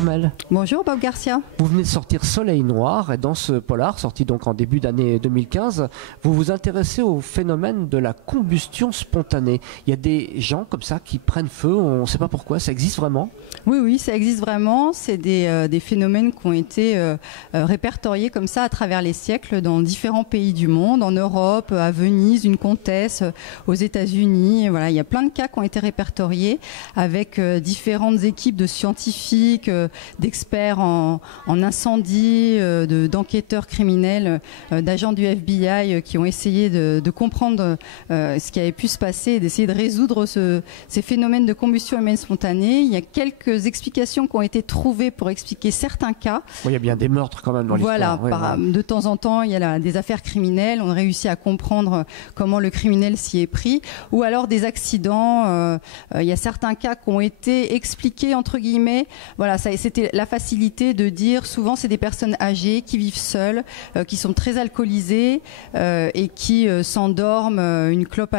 Armelle. Bonjour Bob Garcia. Vous venez de sortir Soleil Noir et dans ce polar, sorti donc en début d'année 2015, vous vous intéressez au phénomène de la combustion spontanée. Il y a des gens comme ça qui prennent feu, on ne sait pas pourquoi, ça existe vraiment? Oui, ça existe vraiment. C'est des phénomènes qui ont été répertoriés comme ça à travers les siècles dans différents pays du monde, en Europe, à Venise, une comtesse, aux États-Unis. Voilà, il y a plein de cas qui ont été répertoriés avec différentes équipes de scientifiques, d'experts en incendie, d'enquêteurs criminels, d'agents du FBI qui ont essayé de comprendre ce qui avait pu se passer et d'essayer de résoudre ces phénomènes de combustion humaine spontanée. Il y a quelques explications qui ont été trouvées pour expliquer certains cas. Oui, il y a bien des meurtres quand même dans l'histoire. Voilà, de temps en temps, il y a des affaires criminelles. On a réussi à comprendre comment le criminel s'y est pris. Ou alors des accidents. Il y a certains cas qui ont été expliqués, entre guillemets. Voilà, c'était la facilité de dire, souvent c'est des personnes âgées qui vivent seules, qui sont très alcoolisées et qui s'endorment une clope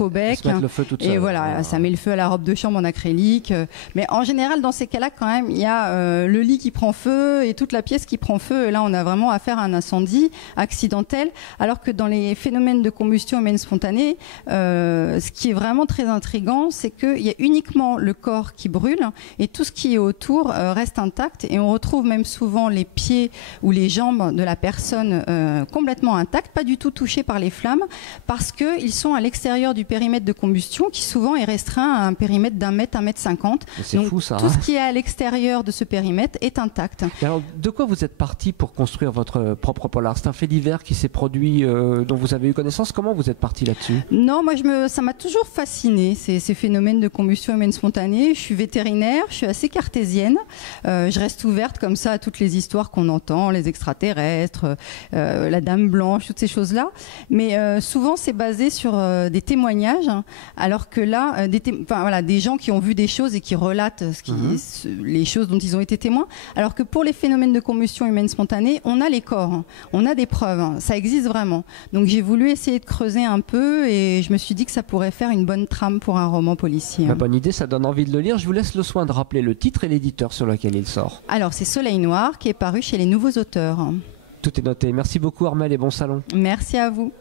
au bec. Le feu toute et seule. Voilà, ça met le feu à la robe de chambre en acrylique. Mais en général, dans ces cas-là, quand même, il y a le lit qui prend feu et toute la pièce qui prend feu. Et là, on a vraiment affaire à un incendie accidentel. Alors que dans les phénomènes de combustion humaine spontanée, ce qui est vraiment très intriguant, c'est qu'il y a uniquement le corps qui brûle et tout ce qui est autour reste intact. Et on retrouve même souvent les pieds ou les jambes de la personne complètement intacts, pas du tout touchés par les flammes, parce qu'ils sont à l'extérieur du périmètre de combustion qui souvent est restreint à un périmètre d'1 mètre, 1 mètre 50. C'est fou ça. Tout ce qui est à l'extérieur de ce périmètre est intact. Et alors, de quoi vous êtes parti pour construire votre propre polar? C'est un fait divers qui s'est produit, dont vous avez eu connaissance. Comment vous êtes parti là-dessus? Non, moi ça m'a toujours fasciné, ces phénomènes de combustion humaine spontanée. Je suis vétérinaire, je suis assez cartésienne. Je reste ouverte comme ça à toutes les histoires qu'on entend, les extraterrestres, la Dame Blanche, toutes ces choses-là. Mais souvent, c'est basé sur des témoignages, hein, alors que là, des gens qui ont vu des choses et qui relatent les choses dont ils ont été témoins. Alors que pour les phénomènes de combustion humaine spontanée, on a les corps, hein, on a des preuves, hein, ça existe vraiment. Donc j'ai voulu essayer de creuser un peu et je me suis dit que ça pourrait faire une bonne trame pour un roman policier. Bah, bonne idée, ça donne envie de le lire. Je vous laisse le soin de rappeler le titre et l'éditeur sur lequel il sort. Alors c'est Soleil Noir qui est paru chez les Nouveaux Auteurs. Tout est noté. Merci beaucoup Armelle et bon salon. Merci à vous.